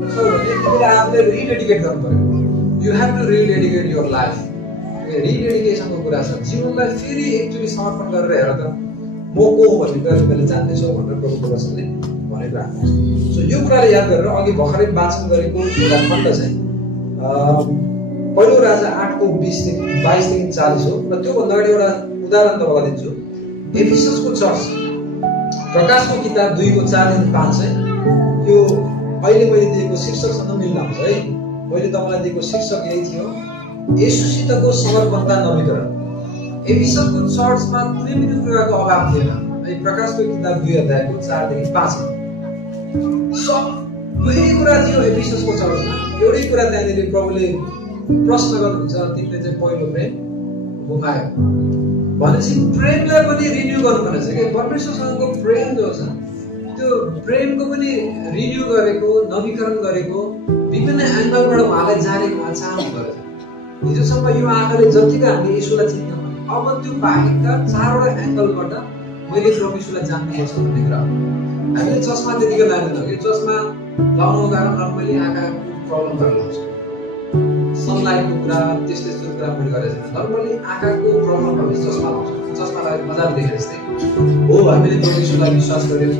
आफूले रिडेडिकेट गर्नु पर्यो। You have to rededicate your life. रिडेडिकेसनको कुरा छ। जीवनलाई फेरि एक्चुअली समर्पण गरेर हेर त म को हो भन्ने कुरा तपाईँले जान्दैछौ भनेर प्रभुको वचनले भनेको हाम्रो। सो यो कुराले याद गरेर अघि भर्खरै वाचन गरेको एउटा खण्ड चाहिँ पहिलो राजा 8:20-22-40 हो। र त्योभन्दा अगाडि एउटा उदाहरण तपाईँलाई दिन्छु। एफिससको चर्च, प्रकाशको किताब 2:4-5 चाहिँ यो अहिले मैले दिएको शीर्षकसँग मिल्न आउँछ है। मैले तपाईँलाई दिएको शीर्षक यही थियो, येशूसितको समर्पणता नवीकरण। एफिससको चर्चमा कुनै पनि कुराको अभाव थिएन है। प्रकाशको किताब 2:4-5 सबै कुरा थियो एफिससको चर्चमा। एउटै कुरा त्यहाँनिर प्रभुले प्रश्न गर्नुहुन्छ, तिमीले चाहिँ पहिलो प्रेम गुमायो भनेपछि प्रेमलाई पनि रिन्यू गर्नुपर्ने छ कि। परमेश्वरसँगको प्रेम जो छ त्यो प्रेमको पनि रिन्यू गरेको, नवीकरण गरेको, विभिन्न एङ्गलबाट उहाँलाई जानेको उहाँ चाहनु गरेछ। हिजोसम्म यो आँखाले जतिको हामीले यसोलाई चिन्यौँ भने अब त्यो बाहेकका 4वटा एङ्गलबाट मैले प्रभु यसोलाई जान्नुपर्छ भन्ने कुरा हो। हामीले चस्मा त्यतिकै लाग्दैनौँ कि चस्मा लाउनुको कारण नर्मली आँखाको प्रब्लमहरू लाउँछ। सनलाइटको कुरा त्यस्तो कुरा मैले गरेको छैन। नर्मली आँखाको प्रब्लम भएपछि चस्मा लाउँछ। चस्मा लगाएर मजाले देखेर जस्तै हो। हामीले प्रभु यसोलाई विश्वास गर्यौँ,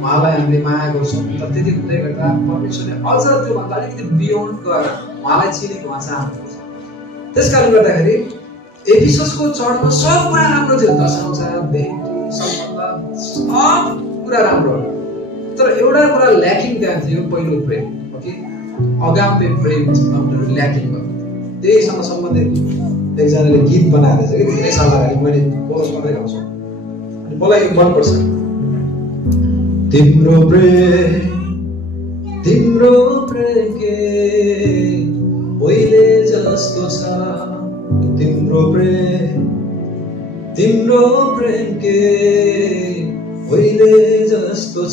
उहाँलाई हामीले माया गर्छौँ। तर त्यति हुँदै गर्दा परमेश्वरले अझ त्योभन्दा अलिकति बियोन्ड गएर उहाँलाई चिनेको उहाँ चाहनुहुन्छ। त्यस कारणले गर्दाखेरि एफिससको चर्चमा सब कुरा राम्रो थियो। दशांश, बेन्टी, सम्बन्ध सब कुरा राम्रो हो। तर एउटा कुरा ल्याकिङ त्यहाँ थियो, पहिलो प्रेम। ओके, अगापे प्रेम हाम्रो ल्याकिङ भयो। त्यहीसँग सम्बन्धित एकजनाले गीत बनाएको छ कि धेरै साल अगाडि, मैले कोरस गर्दै गाउँछु अनि मलाई यो मनपर्छ। तिम्रो प्रेम के पहिले जस्तो छ, तिम्रो प्रेम के पहिले जस्तो छ,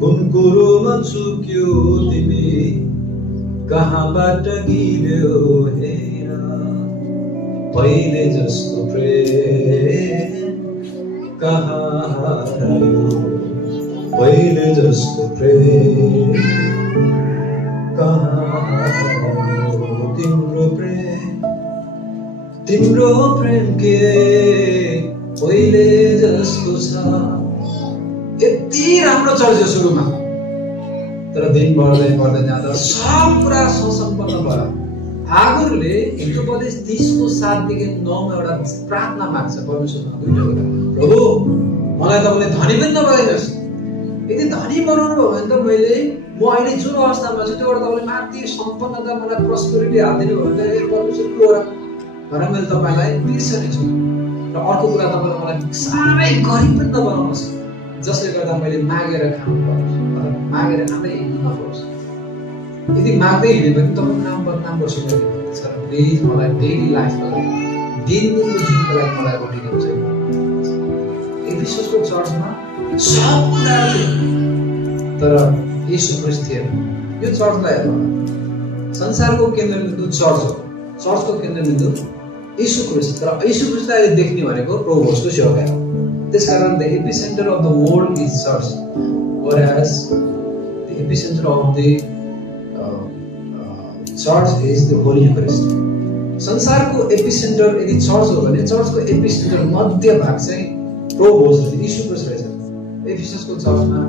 कुन कुरोमा चुक्यो तिमी, कहाँबाट गिर्यो हेर, पहिले जस्तो प्रेम कहाँ हरायो, पहिले जस्तो प्रेम कहाँ हरायो, तिम्रो प्रेम के पहिले जस्तो छ। यति राम्रो चल्छ सुरुमा, तर दिन बढ्दै जाँदा सब कुरा सुसम्पन्न भयो। हागुरले हिब्रू 30:7-9 एउटा प्रार्थना माग्छ परमेश्वरमा। दुईटा कुरा, प्रभु मलाई तपाईँले धनी पनि नबनाइदिनुहोस्। यदि धनी बनाउनु भयो भने त म अहिले जुन अवस्थामा छु त्योबाट तपाईँले माथि सम्पन्नता, मलाई प्रस्पेरिटी हालिदिनु भयो भने परमेश्वर को र भनेर मैले तपाईँलाई बिर्सने छु। र अर्को कुरा, तपाईँले मलाई साह्रै गरिब पनि नबनाउनुहोस्, जसले गर्दा मैले मागेर खानु परोस् अथवा मागेर खाँदै हिँड्नु नपरोस्। यदि माग्दै हिँड्यो भने तपाईँको नाम बदनाम गर्छु मैले भन्छ। प्लिज मलाई डेली लाइफको लागि, दिनको जीवनको लागि मलाई रोटी दिन्छ। एफिससको चर्चमा सब कुरा थियो, तर येशू ख्रीष्ट थिएन। यो चर्चलाई हेर्नु, संसारको केन्द्रबिन्दु चर्च हो, चर्चको केन्द्रबिन्दु येशू ख्रीष्ट। तर येशू ख्रीष्टलाई देख्ने भनेको प्रभु होसको सेवक हो। त्यसकारण the epicentre of the world is church, whereas the epicenter of the church is the Holy Eucharist. संसारको एपिसेन्टर यदि चर्च हो भने चर्चको एपिसेन्टर मध्य भाग चाहिँ प्रभु होस, येशू ख्रीष्ट रहेछ। एफिससको चर्चमा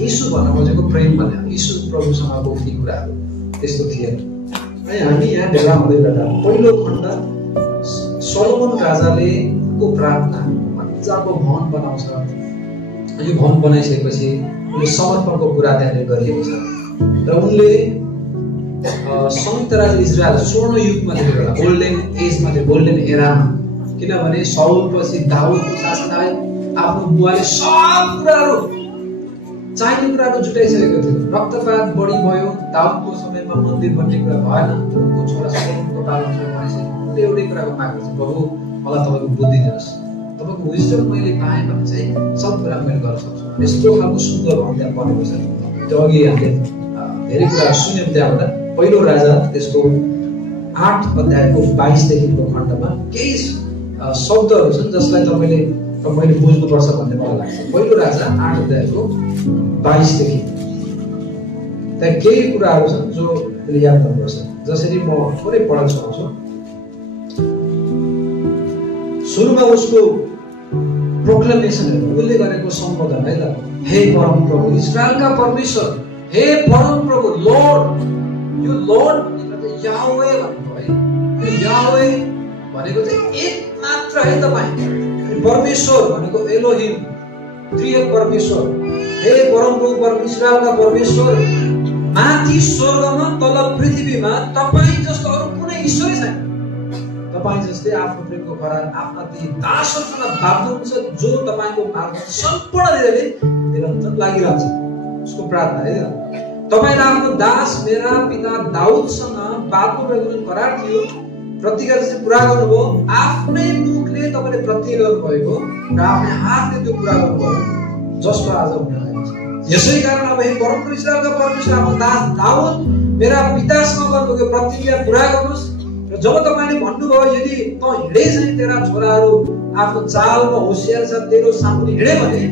येशू भन्न खोजेको प्रेम भने येशू प्रभुसँगको उनी कुराहरू त्यस्तो थिएन। अनि हामी यहाँ भेला हुँदै गर्दा पहिलो खण्ड सोलोमन राजाले को प्रार्थना, मजाको भवन बनाउँछ। यो भवन बनाइसकेपछि उनले समर्पणको कुरा त्यहाँनिर गरिएको छ। र उनले संयुक्त राज्य इजरायल स्वर्ण युगमा थियो, बेला गोल्डन एजमा थियो, गोल्डन एरामा। किनभने साउलपछि दाउदको शासन आयो, आफ्नो बुवाले सब कुराहरू चाहिने कुराहरू जुटाइसकेको थियो। रक्तपात बढी भयो, दाउदको समयमा मन्दिर बन्ने कुरा भएन, उनको छोरा सोलोमनको पालनमा भनेपछि उनले एउटै कुराको माग गर्छ, प्रभु मलाई तपाईँको बुद्धि दिनुहोस्, तपाईँको विजडम मैले पाएँ भने चाहिँ सब कुरा मैले गर्न सक्छु। यस्तो खालको सुन्दर भवन त्यहाँ बनेको छ। त्यो अघि हामीले धेरै कुरा सुन्यौँ त्यहाँबाट। पहिलो राजा त्यसको 8:22 खण्डमा केही शब्दहरू छन् जसलाई तपाईँले बुझ्नुपर्छ भन्ने मलाई लाग्छ। पहिलो राजा 8:22 त्यहाँ केही कुराहरू छन् जो हामीले याद गर्नुपर्छ। जसरी म थोरै पढ्न चाहन्छु। सुरुमा उसको प्रोक्लेमेसन उसले गरेको सम्बोधन है त, हे परम प्रभु इजरायलका परमेश्वर, हे परम प्रभु लर्ड। यो लर्ड भनेको चाहिँ याहवे भनेको है, यो याहवे भनेको चाहिँ एक मात्र है तपाईँ। परमेश्वर भनेको एलोहिम, त्रिएक परमेश्वर। हे परम प्रभु इजरायलका परमेश्वर, माथि स्वर्गमा तल पृथ्वीमा तपाईँ जस्तो अरू कुनै ईश्वरै छैन। तपाईँ जस्तै आफ्नो प्रेमको खरान आफ्ना ती दासहरूसँग बाँध्नुहुन्छ जो तपाईँको मार्गमा सम्पूर्ण हृदयले निरन्तर लागिरहन्छ। उसको प्रार्थना है तपाईँले आफ्नो दास मेरा पिता दाउदसँग बाँध्नु भएको जुन करार थियो प्रतिज्ञा चाहिँ पुरा गर्नुभयो। आफ्नै मुखले तपाईँले प्रतिज्ञा गर्नुभएको र आफ्नै हातले त्यो पुरा गर्नुभयो जस्तो आज हुन लागेको छ। यसै कारण अब हे परम इजरायलका परमेश्वर आफ्नो दास दाउद मेरा पितासँग गर्नुभएको प्रतिज्ञा पुरा गर्नुहोस्। र जब तपाईँले भन्नुभयो यदि त हिँडे चाहिँ तेरा छोराहरू आफ्नो चालमा होसियार छ, तेरो सामुन्ने हिँडे भने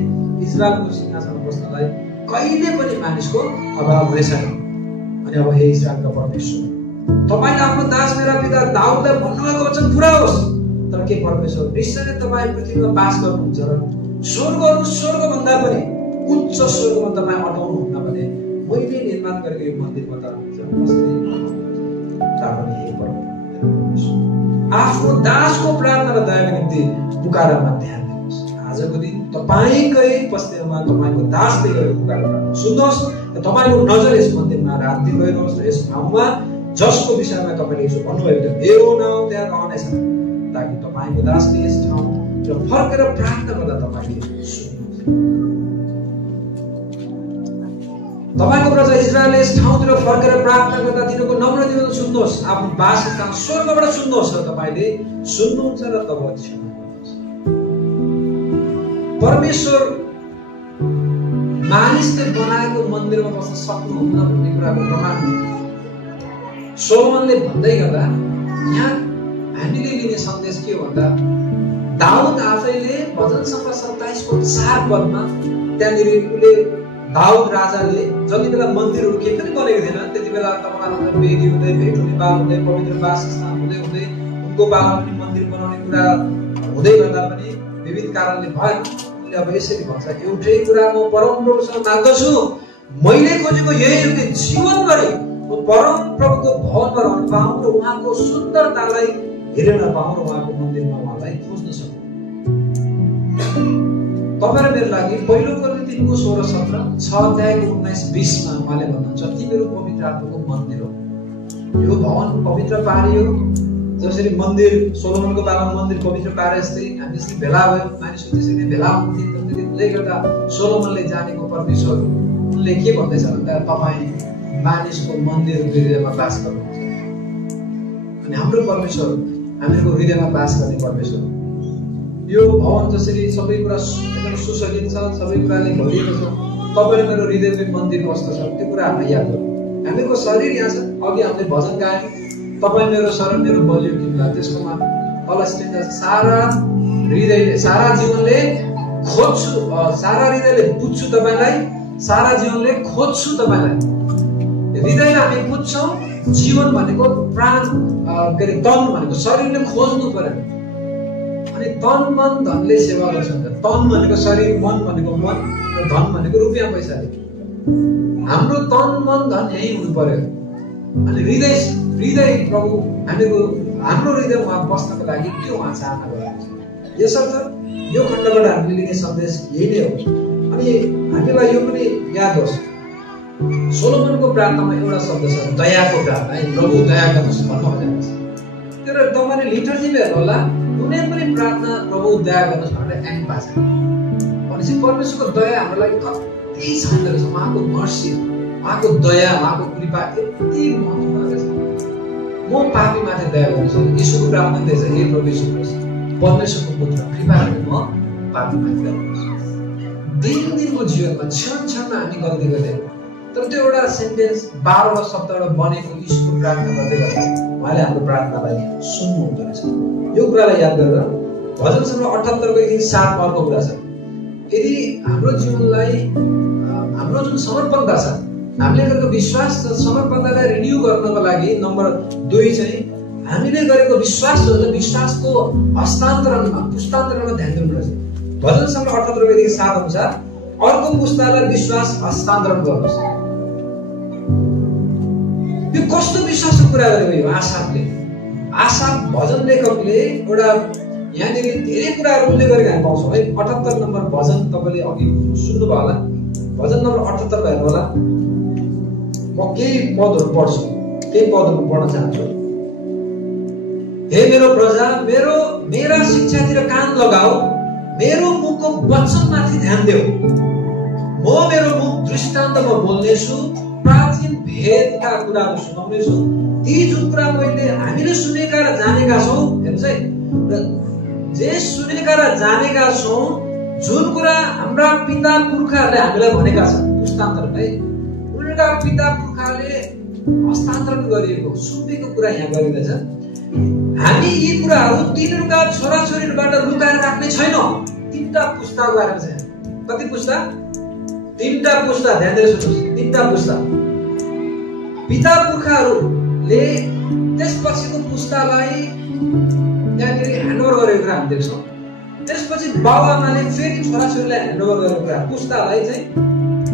इजरायलको सिंहासनमा बस्नलाई कहिले पनि मानिसको अभाव हुने छैन। अनि अब हे इजरायलका परमेश्वर, तपाईँले आफ्नो दास मेरा पिता दाउदलाई भन्नुभएको वचन पुरा होस्। तर के परमेश्वर निश्चय नै तपाईँ पृथ्वीमा बास गर्नुहुन्छ र स्वर्गहरू स्वर्गभन्दा पनि उच्च स्वर्गमा तपाईँ अटाउनुहुन्न भने मैले निर्माण गरेको यो मन्दिरमा त तापनि हे परमेश्वर आफ्नो दासको प्रार्थना र दयाको निम्ति पुकारामा ध्यान दिनुहोस्। आजको दिन तपाईँकै उपस्थितिमा तपाईँको दासले गरेको पुकार प्रार्थना सुन्नुहोस् र तपाईँको नजर यस मन्दिरमा रात दिन गइरहोस् र यस ठाउँमा जसको विषयमा तपाईँले यसो भन्नुभएको थियो मेरो नाउँ त्यहाँ रहनेछ, ताकि तपाईँको दासले यस ठाउँतिर फर्केर प्रार्थना गर्दा तपाईँले सुन्नुहोस्। तपाईँको प्रजा इजरायलले यस ठाउँतिर फर्केर प्रार्थना गर्दा तिनीहरूको नम्र निवेदन सुन्नुहोस्। आफ्नो वासस्थान स्वर्गबाट सुन्नुहोस् र तपाईँले सुन्नुहुन्छ र तब क्षमा गर्नुहोस्। परमेश्वर मानिसले बनाएको मन्दिरमा बस्न सक्नुहुन्न भन्ने कुराको प्रमाण सोलोमनले भन्दै गर्दा यहाँ हामीले लिने सन्देश के हो भन्दा दाउद आफैले भजन संहिता 27 को 4 पदमा त्यहाँनिर उसले दाउद राजाले जति बेला मन्दिरहरू केही पनि बनेको थिएन त्यति बेला तपाईँहरू वेदी हुँदै भेटुने बाल हुँदै पवित्र वासस्थान हुँदै हुँदै उनको बालमा पनि मन्दिर बनाउने कुरा हुँदै गर्दा पनि विविध कारणले भएन। उनले अब यसरी भन्छ एउटै कुरा म परम प्रभुसँग माग्दछु, मैले खोजेको यही हो कि जीवनभरि म परम प्रभुको भवनमा रहन पाऊँ र उहाँको सुन्दरतालाई हेरेन पाऊँ र उहाँको मन्दिरमा उहाँलाई खोज्न सकूँ। तपाईँ र मेरो लागि पहिलो कोरिन्थी 3:16-17 6:19-20 मा उहाँले भन्नुहुन्छ तिमीहरू पवित्र आत्माको मन्दिर हो। यो भवन पवित्र पारियो जसरी मन्दिर सोलोमनको बेलामा मन्दिर पवित्र पारे जस्तै हामी यसरी भेला भयो, मानिसहरू त्यसरी भेला हुन्थे। त्यसले हुँदै गर्दा सोलोमनले जानेको परमेश्वर उनले के भन्दैछ भन्दा तपाईँ मानिसको मन्दिरको हृदयमा बास गर्नुहुन्छ। अनि हाम्रो परमेश्वर हामीहरूको हृदयमा बास गर्ने परमेश्वर। यो भवन जसरी सबै कुरा एकदम सुसज्जित छ, सबै कुराले भरिएको छ, तपाईँ मेरो हृदयमै मन्दिर कस्तो छ त्यो कुरा हामीलाई याद गर्नु। हामीको शरीर यहाँ छ, अघि हामीले भजन गायौँ तपाईँ मेरो शरण मेरो बलियो किल्ला, त्यसकोमा तल स्टेन्ज सारा हृदयले सारा जीवनले खोज्छु, सारा हृदयले बुझ्छु तपाईँलाई, सारा जीवनले खोज्छु तपाईँलाई। हृदयले हामी बुझ्छौँ, जीवन भनेको प्राण के अरे तन भनेको शरीरले खोज्नु पर्यो। अनि तन मन धनले सेवा गर्छन्। तन भनेको शरीर, मन भनेको मन र धन भनेको रुपियाँ पैसाले। हाम्रो तन मन धन यही हुनु पर्यो। अनि हृदय प्रभु हाम्रो हृदय उहाँ बस्नको लागि त्यो उहाँ चाहना गर्नुहुन्छ। यसर्थ यो खण्डबाट हामीले लिने सन्देश यही नै हो। अनि हामीलाई यो पनि याद होस् सोलोमनको प्रार्थनामा एउटा शब्द छ दयाको प्रार्थना। प्रभु दया गर्नुहोस् भन्नु भनेको छ। त्यो तपाईँले लिटर्जीमा हेर्नु होला कुनै पनि प्रार्थना प्रभु दया गर्नुहोस् भनेर एन्ड भएको छ। भनेपछि परमेश्वरको दया हाम्रो लागि कति शान्त रहेछ। उहाँको मर्सी, उहाँको दया, उहाँको कृपा यति महत्त्वपूर्ण रहेछ। म पापी माथि दया गर्नुहोस्। यीशुको प्रार्थना दिएछ हे प्रभु यीशु परमेश्वरको पुत्र कृपा गरेर म पापी माथि दया गर्नुहोस्। दिनको जीवनमा क्षण क्षणमा हामी गल्ती गर्दै तर त्यो एउटा सेन्टेन्स 12वटा शब्दबाट बनेको यीशुको प्रार्थना गर्दै गर्दा उहाँले हाम्रो प्रार्थनालाई सुन्नु हुँदो रहेछ। यो कुरालाई याद गरेर भजन संहिता 78 को 7 कुरा छ। यदि हाम्रो जीवनलाई हाम्रो जुन समर्पणता छ हामीले गरेको विश्वास र समर्पणतालाई रिन्यू गर्नको लागि नम्बर 2 चाहिँ हामीले गरेको विश्वास हो त विश्वासको हस्तान्तरणमा पुस्तान्तरणमा ध्यान दिनुपर्छ। भजन सङ्ग्रह 78:7 अनुसार अर्को पुस्तालाई विश्वास हस्तान्तरण गर्नुहोस्। यो कस्तो विश्वासको कुरा गरेको यो आशापले? आशाप भजन लेखकले एउटा यहाँनिर धेरै कुराहरू उल्लेख गरेको हामी पाउँछौँ है। 78 नम्बर भजन तपाईँले अघि सुन्नुभयो होला, भजन नम्बर 78 हेर्नु होला। म केही पदहरू पढ्छु, केही पदहरू पढ्न चाहन्छु। हे मेरो प्रजा, मेरा शिक्षातिर कान लगाऊ, मेरो मुखको वचनमाथि ध्यान देऊ। म मेरो मुख दृष्टान्तमा बोल्नेछु, प्राचीन भेदका कुराहरू सुनाउनेछु। ती जुन कुरा हामीले सुनेका र जानेका छौँ, हेर्नुहोस् है, जे सुनेका र जानेका छौँ, जुन कुरा हाम्रा पिता पुर्खाहरूले हामीलाई भनेका छन्, पुस्तान्तरण है, उनका पिता पुर्खाले हस्तान्तरण गरिएको सुनेको कुरा यहाँ गरिँदैछ। हामी यी कुराहरू तिनीहरूका छोराछोरीहरूबाट लुकाएर राख्ने छैनौँ। 3टा पुस्ताको बारेमा छ। कति पुस्ता? 3टा पुस्ता। ध्यान दिएर सुन्नुहोस्, 3टा पुस्ता। पिता पुर्खाहरूले त्यसपछिको पुस्तालाई यहाँनिर ह्यान्डओभर गरेको कुरा हामी देख्छौँ। त्यसपछि बाबुआमाले फेरि छोराछोरीलाई ह्यान्डओभर गरेको कुरा, पुस्तालाई चाहिँ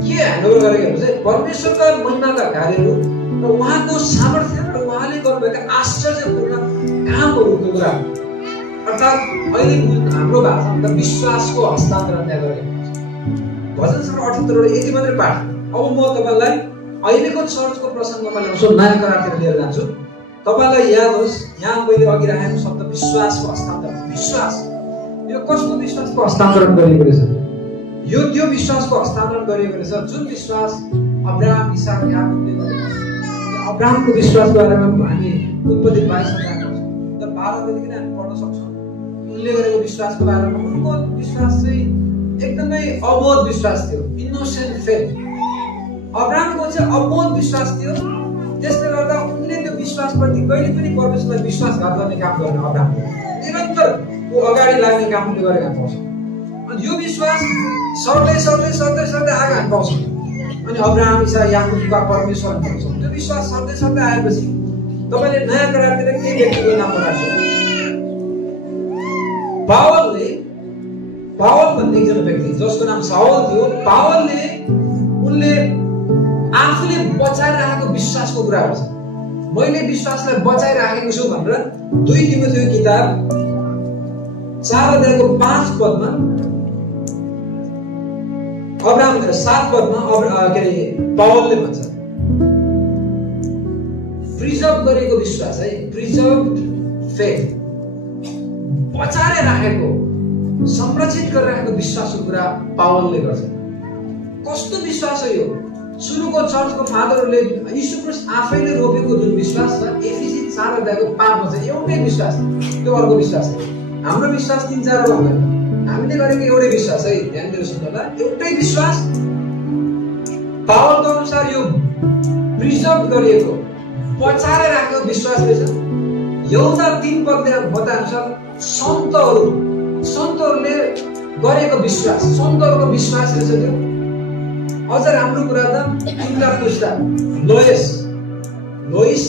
के ह्यान्डओभर गरेको चाहिँ परमेश्वरका महिमाका कार्यहरू र उहाँको सामर्थ्य र उहाँले गर्नुभएका आश्चर्यपूर्ण कामहरूको कुरा, अर्थात् अहिले हाम्रो भाषामा विश्वासको हस्तान्तरण त्यहाँ गरेको हुन्छ। भजन सङ्ग्रह 78 यति मात्रै पाठ। अब म तपाईँलाई अहिलेको चर्चको प्रसङ्गमा ल्याउँछु, नयाँ करारतिर लिएर जान्छु। तपाईँलाई याद होस्, यहाँ मैले अघि राखेको शब्द विश्वासको हस्तान्तरण। विश्वास, यो कस्तो विश्वासको हस्तान्तरण गरिएको रहेछ? यो त्यो विश्वासको हस्तान्तरण गरिएको रहेछ जुन विश्वास अब्राहम, इसाक, याकुबले गरेको। अब्राहमको विश्वासको बारेमा हामी उत्पत्ति 22 अध्यायमा पढ्छौँ। तर 12 देखि हामी पढ्न सक्छौँ उनले गरेको विश्वासको बारेमा। उनको विश्वास चाहिँ एकदमै अबोध विश्वास थियो, इनोसेन्ट फेथ। अब्राहमको चाहिँ अबोध विश्वास थियो। त्यसले गर्दा उनले त्यो विश्वासप्रति कहिले पनि परमेश्वरलाई विश्वासघात गर्ने काम गर्ने अब्राहमले निरन्तर ऊ अगाडि लाग्ने काम उनले गरेको हामी पाउँछौँ। अनि यो विश्वास सर्दै आएको हामी पाउँछौँ। अनि अब्राहम, इसाक, याकुबका परमेश्वर पाउँछौँ। त्यो विश्वास सर्दै आएपछि तपाईँले नयाँ करारतिर के व्यक्तिको नाम राख्छ? पावल भन्ने एकजना व्यक्ति जसको नाम साउल थियो। पावलले उनले आफूले बचाइराखेको विश्वासको कुरा गर्छ। मैले विश्वासलाई बचाइराखेको छु भनेर 2 तिमोथेयो किताब 4:5 पदमा अब्राहम 7 पदमा पावलले भन्छ, प्रिजर्भ गरेको विश्वास है, प्रिजर्भड फेथ, बचाएर राखेको, संरक्षित गरिराखेको विश्वासको कुरा पावलले गर्छ। कस्तो विश्वास हो यो? सुरुको चर्चको फादरहरूले यीशु ख्रीष्ट आफैले रोपेको जुन विश्वास छ, एफिसी 4:5 मा चाहिँ एउटै विश्वास, त्यो अर्को विश्वास हो। हाम्रो विश्वास 3-4 हुँदैन, हामीले गरेको एउटै विश्वास है। ध्यान दिएर सुन्नु होला, एउटै विश्वास। पावलको अनुसार यो प्रिजर्भ गरिएको, बचाएर राखेको विश्वास रहेछ। यहुदा 3 पदले बताए अनुसार सन्तहरूले गरेको विश्वास, सन्तहरूको विश्वास रहेछ त्यो। अझ राम्रो कुरा त 3टा पुस्ता, लोइस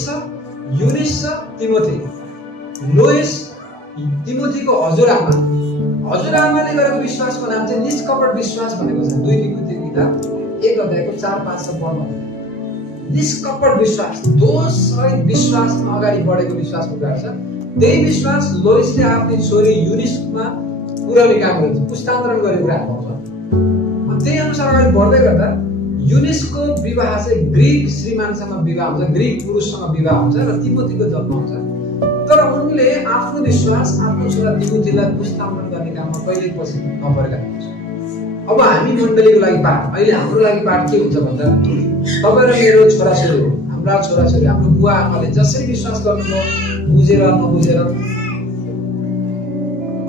छ, युनिस छ, तिमोथी। लोइस तिमोथीको हजुरआमाले गरेको विश्वासको नाम चाहिँ निष्कपट विश्वास भनेको छ। 2 तिमोथी किताब 1:4-5 पढ्नु। निष्कपट विश्वास, दोषरहित विश्वासमा अगाडि बढेको विश्वासको कुरा छ। त्यही विश्वास लोइसले आफ्नो छोरी युनिसमा पुर्याउने काम गरेको, पुस्तान्तरण गरेको कुरा पाउँछ। त्यही अनुसार अगाडि बढ्दै गर्दा युनिसको विवाह चाहिँ ग्रीक श्रीमानसँग विवाह हुन्छ, ग्रीक पुरुषसँग विवाह हुन्छ र तिमोथीको जन्म हुन्छ। तर उनले आफ्नो विश्वास आफ्नो छोरा तिमोथीलाई पुस्तान्तरण गर्ने काममा कहिल्यै पछि नपरेका हुन्छ। अब हामी मण्डलीको लागि पाठ, अहिले हाम्रो लागि पाठ के हुन्छ भन्दा तपाईँ र मेरो छोराछोरी हो, हाम्रा छोराछोरी, हाम्रो बुवा आमाले जसरी विश्वास गर्नुभयो, बुझेर नबुझेर,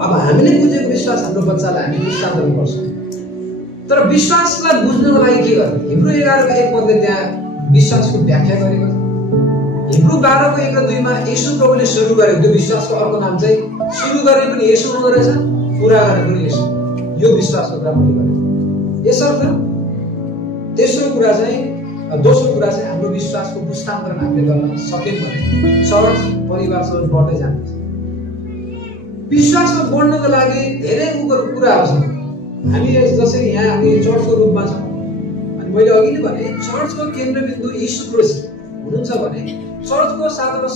अब हामीले बुझेको विश्वास हाम्रो बच्चालाई हामी पुस्तान्तरण गर्छौँ। तर विश्वासलाई बुझ्नको लागि के गर्ने? हिब्रू 11:1 पदले त्यहाँ विश्वासको व्याख्या गरेको छ। हिब्रू 12:1-2 मा येशू प्रभुले सुरु गरेको त्यो विश्वासको अर्को नाम चाहिँ, सुरु गर्ने पनि येशू हुँदो रहेछ, पुरा गर्ने पनि येशू। यो विश्वासको कुरा मैले गरेँ। यसर्थ तेस्रो कुरा चाहिँ दोस्रो कुरा चाहिँ हाम्रो विश्वासको पुष्टान्तरण हामीले गर्न सक्यौँ भने चर्च परिवारसँग बढ्दै जान्छ। विश्वासमा बढ्नको लागि धेरै कुराहरू छन्। हामी जसरी यहाँ हामी चर्चको रूपमा छौँ, अनि मैले अघि नै भने चर्चको केन्द्रबिन्दु यीशु ख्रीष्ट हुनुहुन्छ भने चर्चको साथमा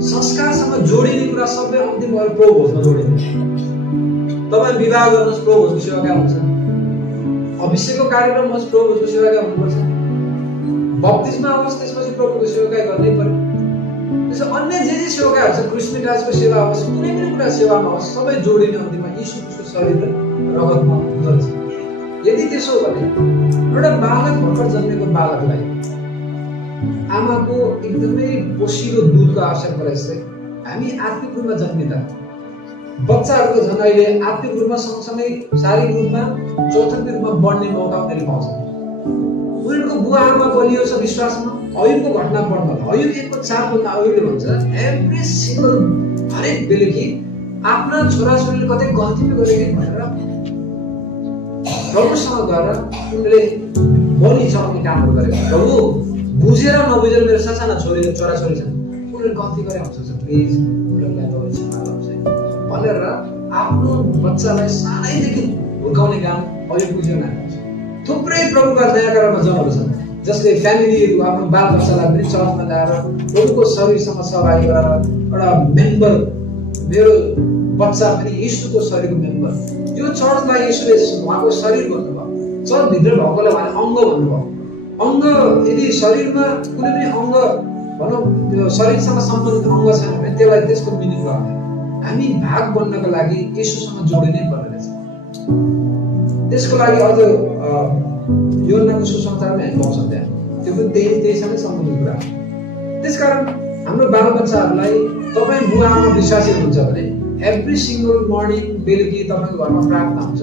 संस्कारसँग जोडिने कुरा सबै अन्तिम भएर प्रभुभोजमा जोडिने। तपाईँ विवाह गर्नुहोस्, प्रभुभोजको सेवाका हुन्छ। अभिषेकको कार्यक्रममा प्रभुको सेवाका हुनुपर्छ। बप्तिस्मा होस् त्यसपछि प्रभुको सेवाका गर्नै पर्यो। त्यसो अन्य जे सेवाकाहरू छ, क्रिस्मेटासको सेवा होस्, कुनै पनि कुरा सेवामा होस्, सबै जोडिने अन्तिममा यीशु ख्रीष्टको शरीर र रगतमा हुँदो रहेछ। यदि त्यसो हो भने एउटा बालक भर्खर जन्मेको बालकलाई आमाको एकदमै पोसिलो दुधको आवश्यकता रहेछ। हामी आत्मिक रूपमा जन्मिँदा बच्चाहरू त झन् अहिले आत्मिक रूपमा सँगसँगै शारीरिक रूपमा चौथान्तिक रूपमा बढ्ने मौका उनीहरूले पाउँछन्। उनीहरूको बुवा आमा बलियो छ विश्वासमा। अयुबको घटना पढ्नु, अयुब 1:4 अयुबले भन्छ एभ्री सिंगल हरेक बेलुकी आफ्ना छोराछोरीले कतै गल्ती पो गरेको भनेर प्रभुसँग गएर उनले बलि चढाउने कामहरू गरेको। प्रभु बुझेर नबुझेर मेरो सासाना छोराछोरी छन्, उनीहरूले गल्ती गरे हुन्छ, प्लिज उनीहरूलाई तपाईँ क्षमा गर्नुहोस् भनेर आफ्नो बच्चालाई सानैदेखि हुर्काउने काम अयुबको जीवनमा हुन्छ। थुप्रै प्रभुका दया कर्ममा जनहरू छन् जसले फ्यामिलीहरू आफ्नो बाल बच्चालाई पनि चर्चमा ल्याएर प्रभुको शरीरसँग सहभागी गराएर एउटा मेम्बर, मेरो बच्चा पनि यीशुको शरीरको मेम्बर। त्यो चर्चलाई यीशुले उहाँको शरीर भन्नुभयो। चर्चभित्र भएकोलाई उहाँले अङ्ग भन्नुभयो। अङ्ग यदि शरीरमा कुनै पनि अङ्ग भनौँ त्यो शरीरसँग सम्बन्धित अङ्ग छैन भने त्यसलाई त्यसको मिनिङ गर्ने। हामी भाग बन्नको लागि यीशुसँग जोडिनै पर्ने रहेछ। त्यसको लागि अझ योनाको सुसमाचारमा हामी पाउँछौँ त्यहाँ, त्यो पनि त्यहीसँग सम्बन्धित कुरा हो। त्यसकारण हाम्रो बालबच्चाहरूलाई तपाईँ बुवा आमा विश्वासी हुनुहुन्छ भने एभ्री सिङ्गल मर्निङ बेलुकी तपाईँको घरमा प्रार्थना हुन्छ,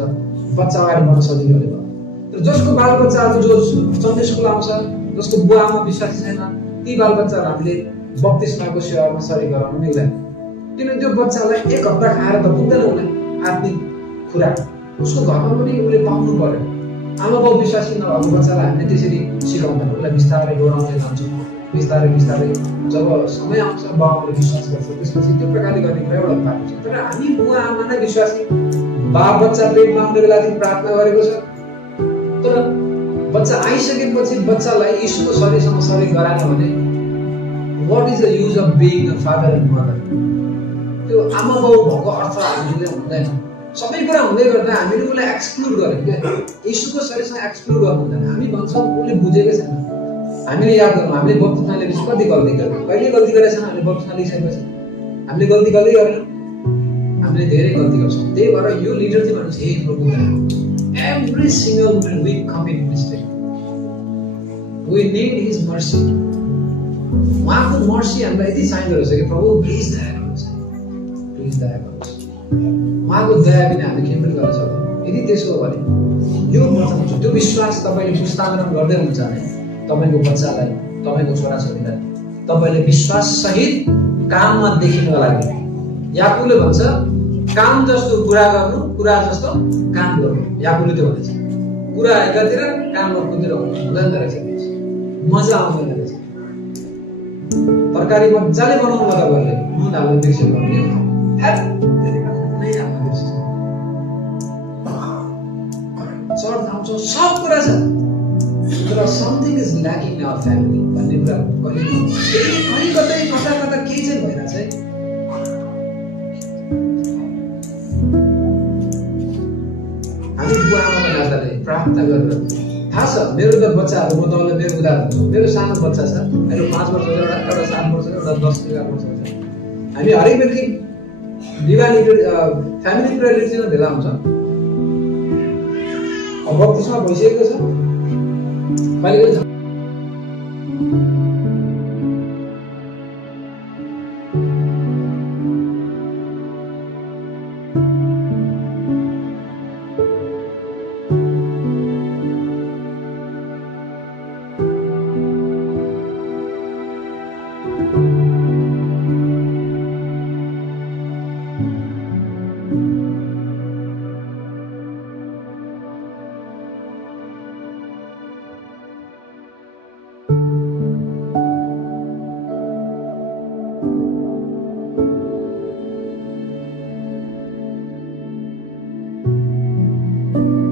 बच्चा आएर गर्न सजिलो भयो। तर जसको बालबच्चाहरू जो सन्डे स्कुल आउँछ, जसको बुवा आमा विश्वासी छैन, ती बालबच्चाहरू हामीले बप्तिस्माको सेवामा सरी गराउन मिल्दैन। किनभने त्यो बच्चालाई 1 हप्ता खाएर त पुग्दैन उसलाई आत्मिक कुरा। उसको घरमा पनि उसले पाउनु पर्यो। आमा बाउ विश्वासी नभएको बच्चालाई हामीले त्यसरी सिकाउँदैन। उसलाई बिस्तारै डोराउँदै जान्छौँ। बिस्तारै जब समय आउँछ बाउले विश्वास गर्छ, त्यसपछि त्यो प्रकारले गर्ने कुरा एउटा पाएको छ। तर हामी बुवा आमा नै विश्वासी, बच्चा पेटमा आउने बेलादेखि प्रार्थना गरेको छ, तर बच्चा आइसकेपछि बच्चालाई यीशुको शरीरसँग शरीर गराएन भने what is the use of being a father and mother? त्यो आमा बाउ भएको अर्थ हामीले हुँदैन। सबै कुरा हुँदै गर्दा हामीले उसलाई एक्सक्लुड गर्यौँ क्या, यीशुको शरीरसँग एक्सक्लुड गर्नु हुँदैन। हामी भन्छौँ उसले बुझेकै छैन। हामीले याद गर्नु, हामीले बप्तिस्मा लिएपछि कति गल्ती गर्यौँ? कहिले गल्ती गरेका छैन हामीले बप्तिस्मा लिइसकेपछि? हामीले गल्ती गर्दै गरेनौँ, हामीले धेरै गल्ती गर्छौँ। त्यही भएर यो लिडर चाहिँ भन्नुहुन्छ हे प्रभु, every single we commit mistake, we need his mercy. उहाँको मर्सी हामीलाई यति चाहिँदो रहेछ कि प्रभु प्लिज दया गर्नुहोस्, प्लिज दया गर्नुहोस्। उहाँको दया बिना हामीले केही पनि गर्न सक्दैनौँ। यदि त्यसो हो भने यो वचन हुन्छ, त्यो विश्वास तपाईँले पुस्तान्तरण गर्दै हुन्छ भने तपाईँको बच्चालाई, तपाईँको छोराछोरीलाई तपाईँले विश्वास सहित काममा देखिनुको लागि, याकुबले भन्छ काम जस्तो कुरा गर्नु, कुरा जस्तो काम गर्नु। याकुबले त्यो भन्छ कुरा एकातिर काम अर्कोतिर हुँदैन रहेछ, मजा आउँदैन रहेछ। तरकारी मजाले बनाउनु भयो तपाईँले, नुन हाल्नु बिर्सेर नै चर्च आउँछ, सब कुरा छ, तर something is lacking in our family भन्ने कुरा कहिले कतै कता केही चाहिँ भइरहेछ है। हामी बुवा आमाको नाताले प्रार्थना गरेर थाहा छ मेरो त बच्चाहरू, म तपाईँलाई मेरो उदाहरण दिन्छु। मेरो सानो बच्चा छ, मेरो 5 वर्षको एउटा 7 वर्षको एउटा 10-11 वर्षको छ। हामी हरेक व्यक्ति विवाह फ्यामिली प्रेयरमा भेला हुन्छ। अब बप्तिस्मा भइसकेको छ, कहिले you